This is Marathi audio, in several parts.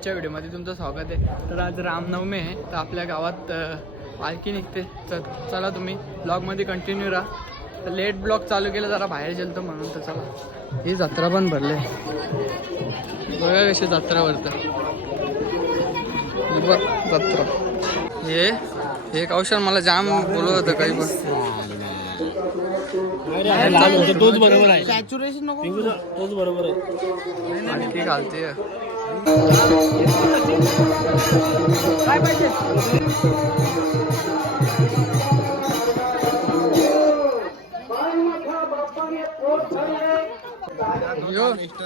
आजच्या व्हिडिओमध्ये तुमचं स्वागत आहे. तर आज रामनवमी आहे, तर आपल्या गावात पालखी निघते. तर चला तुम्ही ब्लॉगमध्ये कंटिन्यू राहा. तर लेट ब्लॉग चालू केलं, जरा बाहेर गेलं म्हणून. तर चला, ही जत्रा पण भरले, बघा कशी जत्रा भरतं. जत्रा हे कौशल मला जाम बोलत होतं काही पण. तोच बरोबर आहे. सॅच्युरेशन नको, तोच बरोबर आहे. आणखी घालते काय पाहिजे.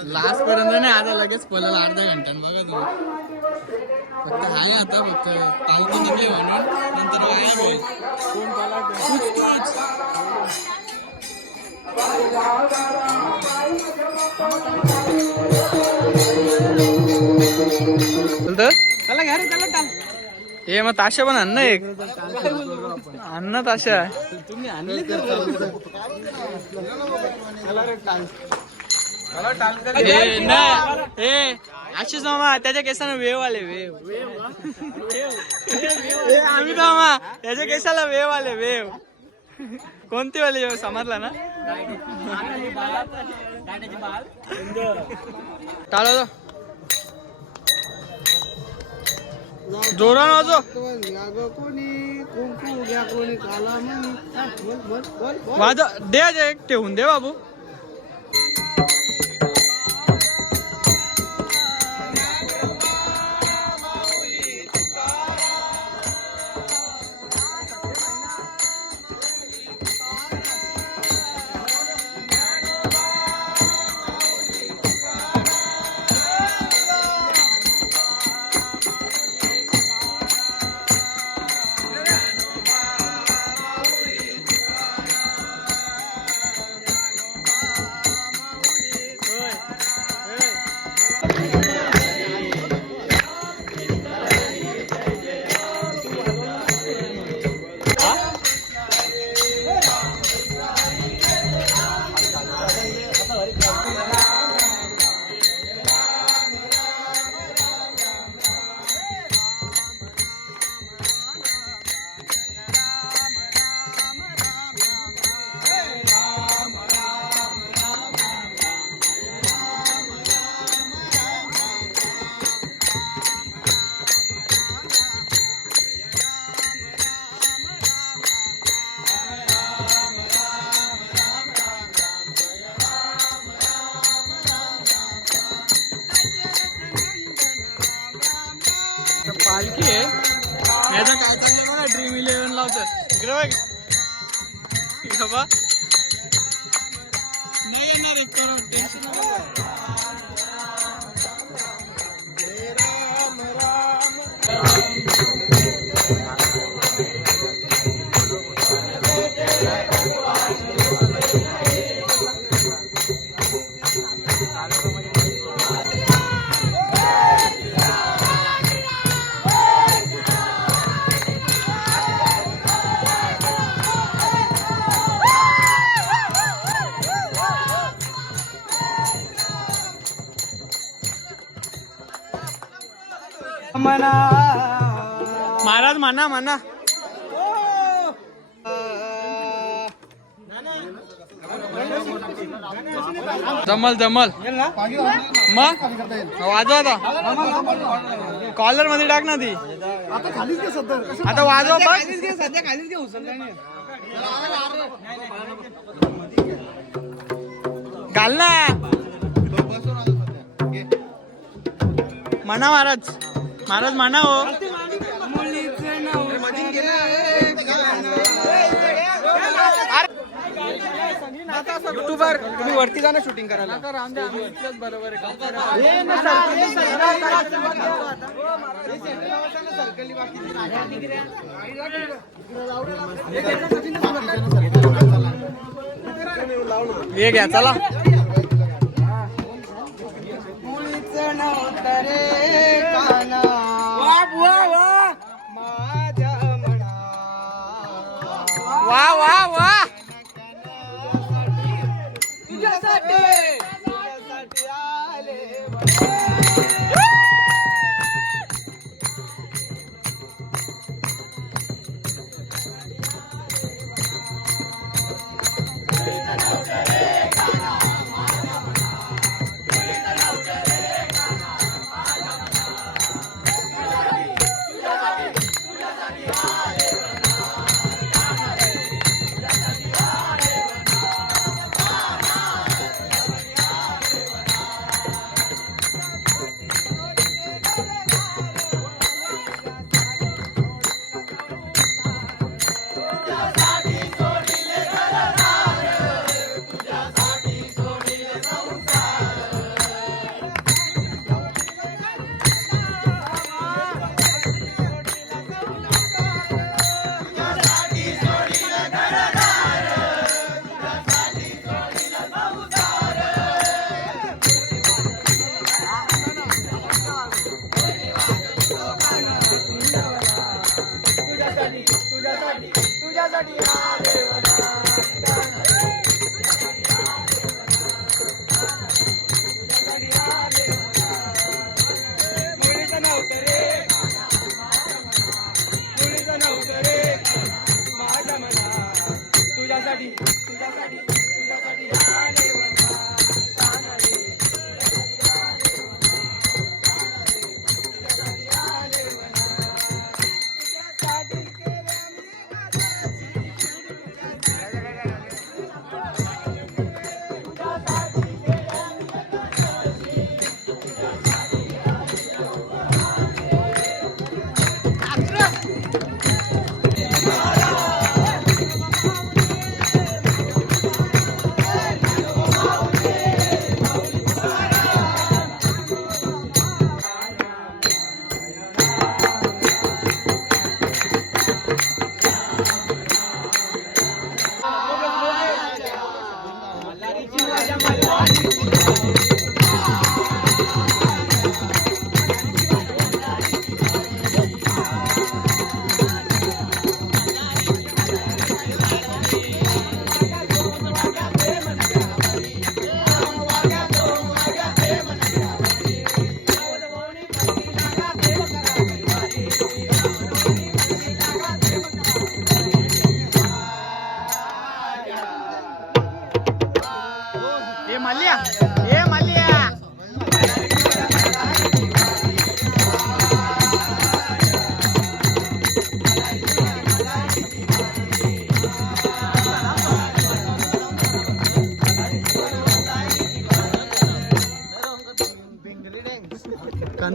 लास्ट पर्यंत नाही, आता लगेच पळायला अर्ध्या घंट्यानं. बघा तुम्ही, फक्त हाय आता, फक्त पालखी निघली म्हणून नंतर गायब होईल. त्याला घ्या रे, त्याला टाल. हे मग ताशा पण अन्न एक अन्न ताशा तुम्ही आणले आशिष मामा त्याच्या केसाला वेव आले. वेव आम्ही मामा त्याच्या केसाला वेव आले. वेव कोणती वाली वेव समजला ना. टाळा जोरान वाजव. वाजव दे, एक ठेवून दे बाबू. पालखी आहे याचा काय चाललं बघा. ड्रीम 11 लावतं इकडे बघ. नाही येणार एक करोड, टेन्शन नको. महाराज म्हणा म्हणा. जमल जमल मग वाजवा. आता कॉलर मध्ये टाक ना ती. आता वाजवा बघ. सध्या खालीच घे, उचलला घाल ना. म्हणा महाराज, महाराज म्हणा हो. युट्यूबर तुम्ही वरती जा ना शूटिंग करायला. बरोबर हे घ्या चला. वा वा वा.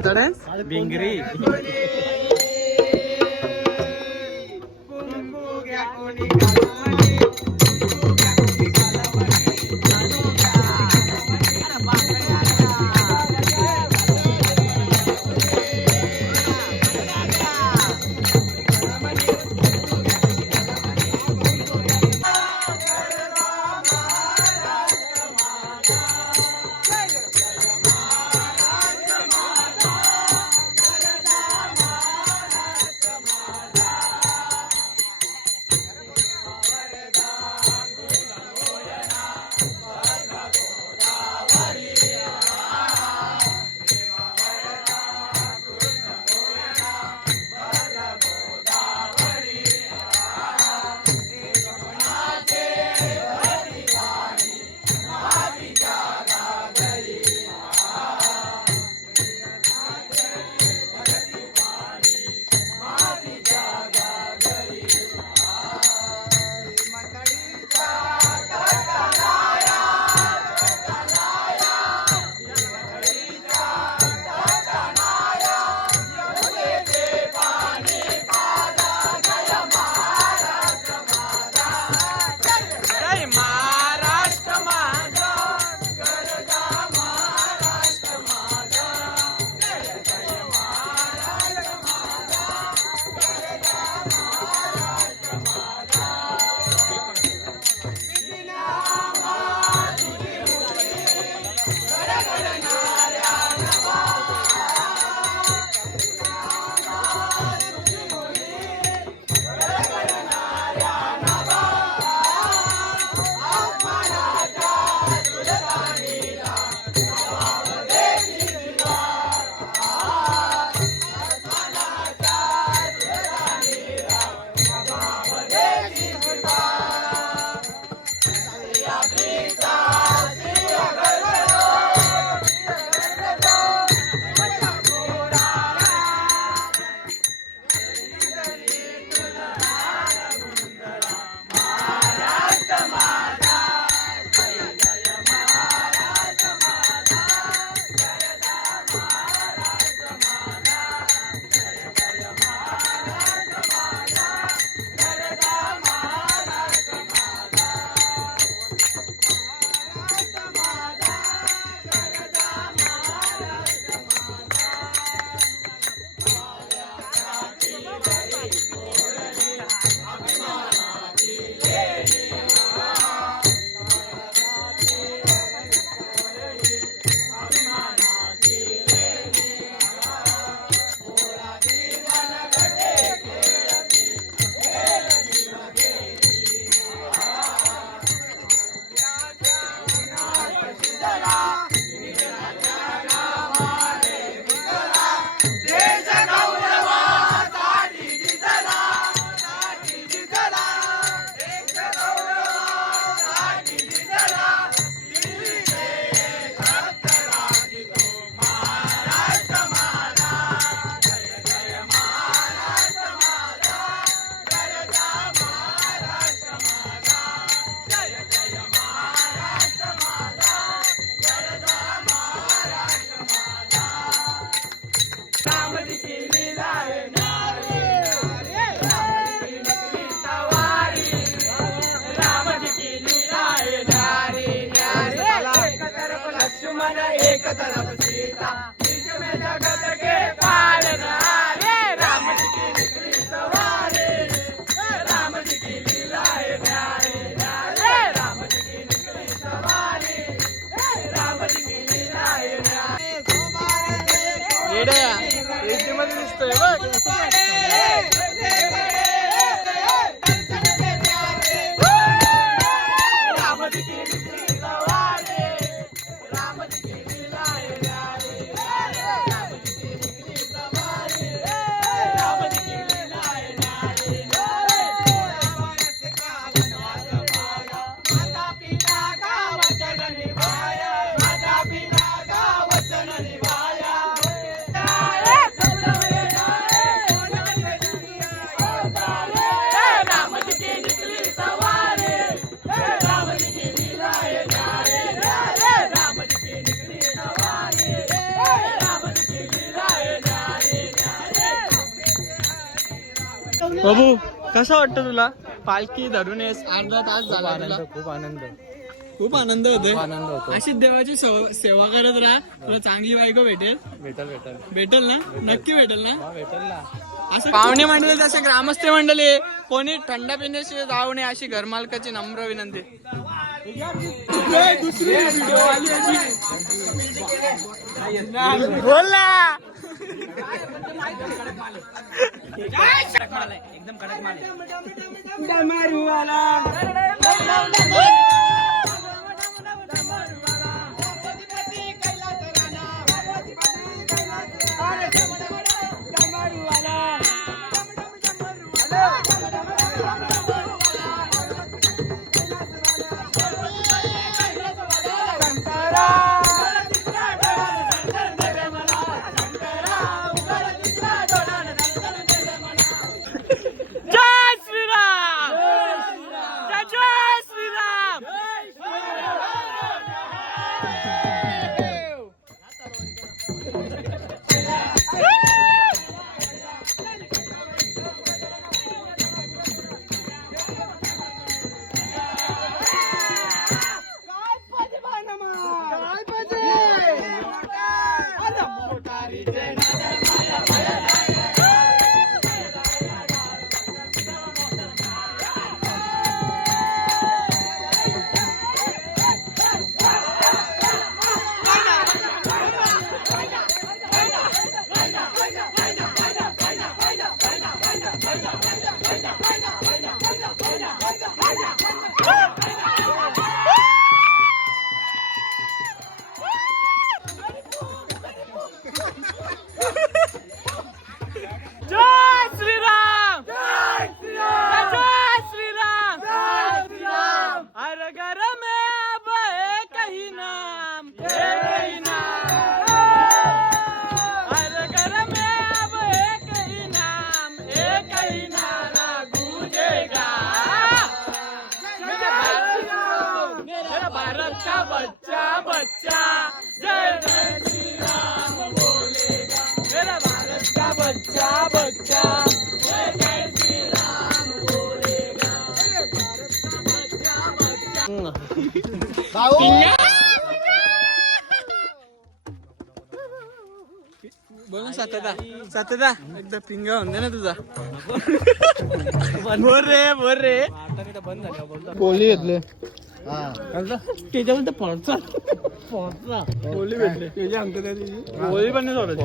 कोणता डान्स? भिंगरी. एक तरफ सीता बीच में जगत के पालनहारे राम जी की निकली सवारी राम जी की लीलाएं न्यारे न्यारे राम जी की निकली सवारी राम जी की लीलाएं न्यारे येड्या मध्ये दिसतोय बघ राम जी की निकली सवारी राम जी की लीलाएं न्यारे राम जी की निकली सवारी राम जी की लीलाएं न्यारे माता पिता का वचन निभाया माता पिता का वचन निभाया जाए बाबू कसं वाटतं तुला पालखी धरून येस अर्धा तास झाला तुला? खूप आनंद होतोय. अशीच देवाची सेवा करत राहा, तुला चांगली बायको भेटेल. भेटेल ना? नक्की भेटेल ना? असं पाहुणे मंडळी तसे ग्रामस्थ मंडळी कोणी थंड पिण्याशी जाऊ नये अशी घरमालकाची नम्र विनंती. बोल ना. एकदम कडक माल बोलून सातदा एकदा पिंगा होऊन दे ना तुझा. बोर रे कोहली घेतले त्याच्यामध्ये पोहोचला कोहली भेटले कोहली पण नाही सोडत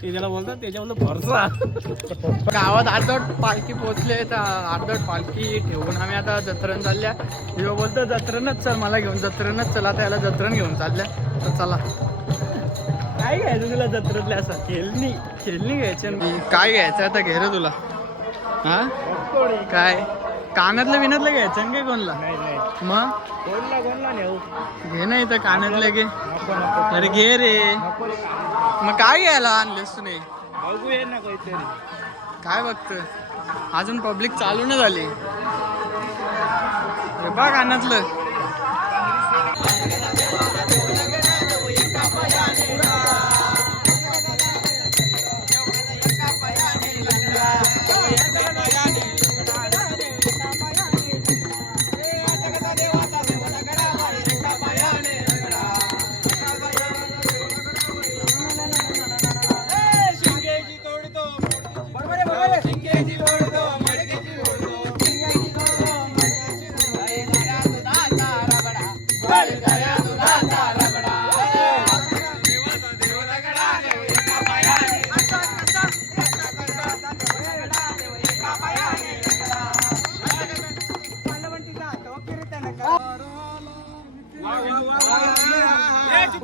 त्याच्याला बोलतात त्याच्यामध्ये भरसा. गावात अर्धवट पालखी पोहोचले तर अर्धवट पालखी ठेवून आम्ही आता जत्रण चालल्या. जेव्हा बोलतो जत्रणच चल मला घेऊन जत्रणच चला आता याला जत्रण घेऊन चालल्या. तर चला काय घ्यायचं तुला जत्रेतल्या असं खेळणी घ्यायचे काय घ्यायचं आता घे रे तुला. हा काय कानातलं विनातलं घ्यायचं ना काय कोणला मग घे ना इथं कानातलं घे. अरे घे रे मग काय घ्यायला आणलेस तू नाही काय बघतोय अजून पब्लिक चालू नाही झाली. बघ कानातलं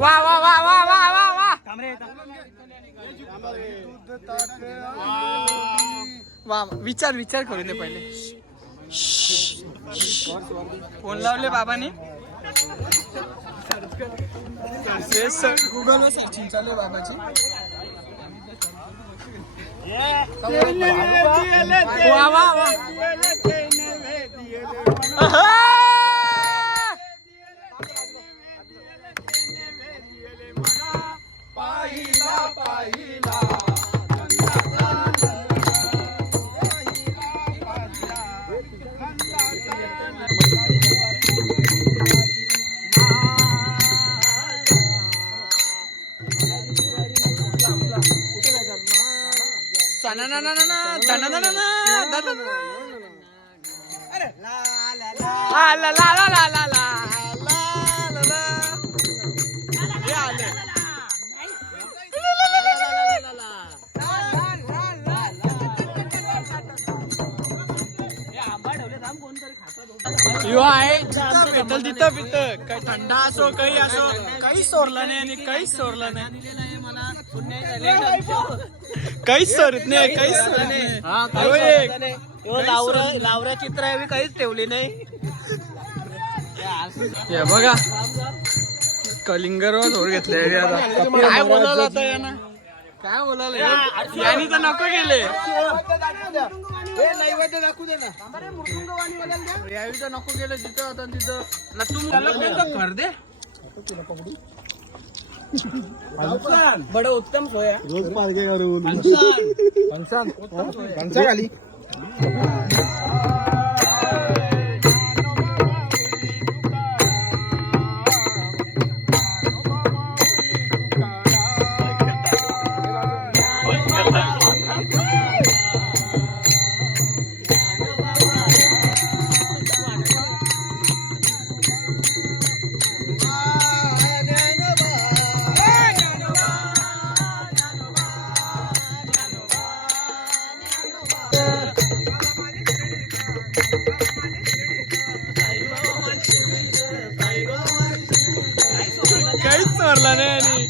वा वा वा वा वा वा वा वा विचार करू दे पहिले. फोन लावले बाबाने गुगलवर सर्चिंग चालू आहे बाबाची. वा वा वा यो आहे जिथं भेटल तिथं पितं, काही थंडा असो काही असो, काहीच सोडलं नाही आणि काहीच सोडलं नाही, काहीच सोडत नाही, काहीच सोडत नाही. लावरा चित्र काहीच ठेवले नाही. हे बघा कलिंगरवर जोर घेतले काय बोलायला आता यानं, काय बोलायला यांनी तर नको गेले, यावी तर नको गेले तिथं, आता तिथं कर दे. बडं उत्तम सोया रोज पार्के करून खाली काहीच सोडला नाही आणि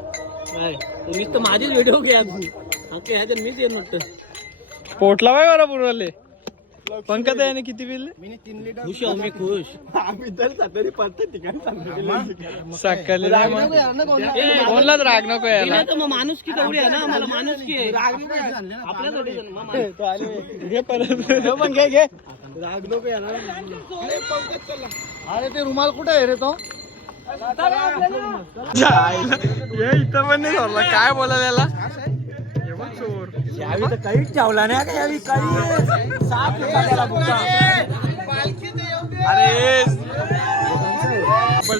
तुम्हीच तर माझीच व्हिडिओ घ्या मीच येत म्हटतं. पोटला बाय बरं पुरवले पंकज याने किती पिले, खुश आहो मी खुश. आम्ही तर सातारी पाच ठिकाणी सकाळी नाही मग कोणलाच राग नको यायला. तिला तर मग माणूस की तेवढी आहे ना, मला माणूस की आहे आपल्यासाठी घे परत पण घे घे. राग नको याला. अरे ते रुमाल कुठे आहे रे तो, ये इथं पण नाही सोडला, काय बोलायला याला. यावी तर काहीच ठेवला नाही का, यावी काही साफ अरे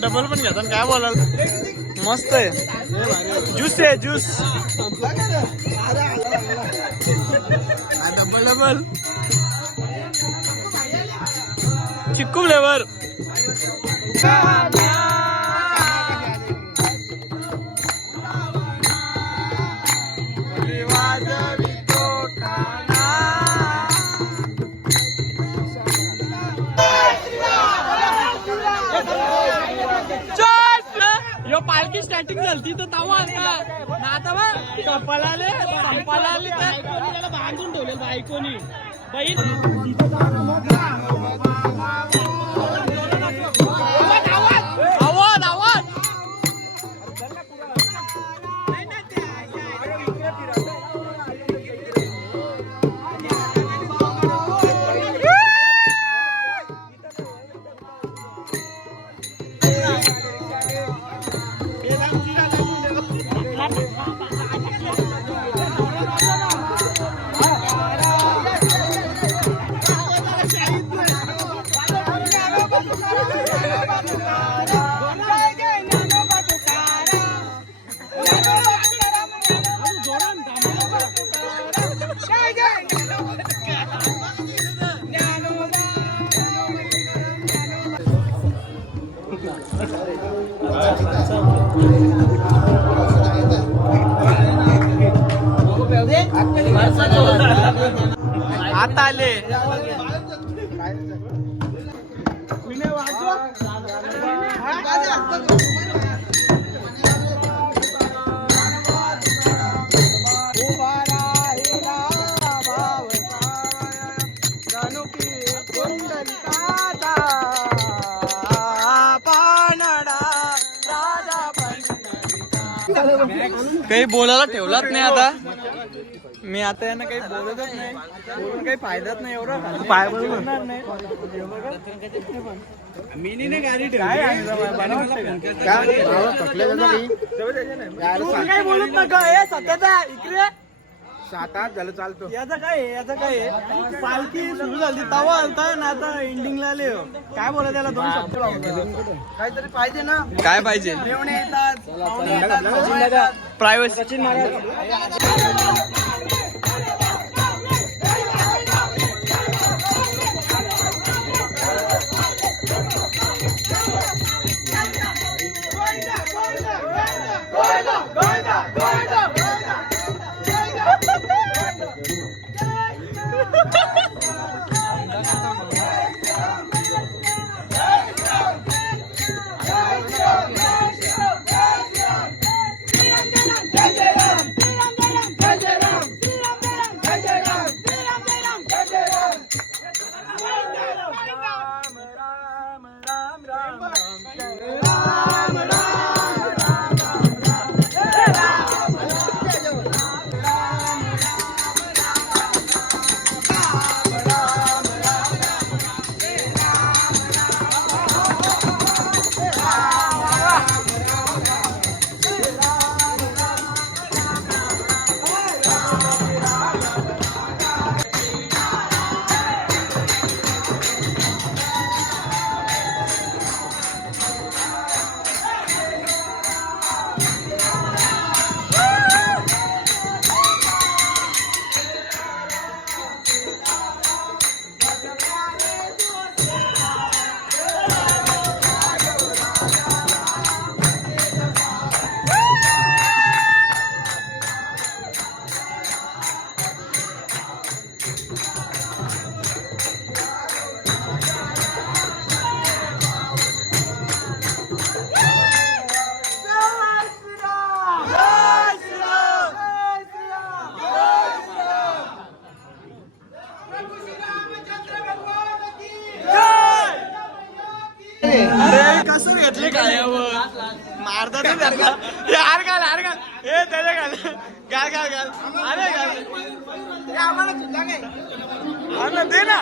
डबल पण घेतात, काय बोलाल. मस्त आहे, ज्यूस आहे ज्यूस, डबल चिक्कू फ्लेवर. यो पालखी स्टार्टिंग झाली तर तवा ना आता बा कपाला आले संपाला आले तर बांधून ठेवले बायकोनी बाई. आवाज आवाज आता आले. काही बोलायला ठेवलाच नाही आता मी आता यांना काही बोलतच नाही बोलून काही फायदाच नाही एवढा पाय बोलणार नाही काय बोलत नका हे सत्याचा इकडे 7-8 झालं चालतो. याचं काय पालखी सुरू झाली तवा आलता ना आता एंडिंगला आले काय बोला त्याला 2 शब्द काहीतरी पाहिजे ना काय पाहिजे मेवणे येतात प्रायव्हसी सचिन महाराज कसं घेतले काय मारतात यार घाल हे त्याला घाल अरे घाल दे ना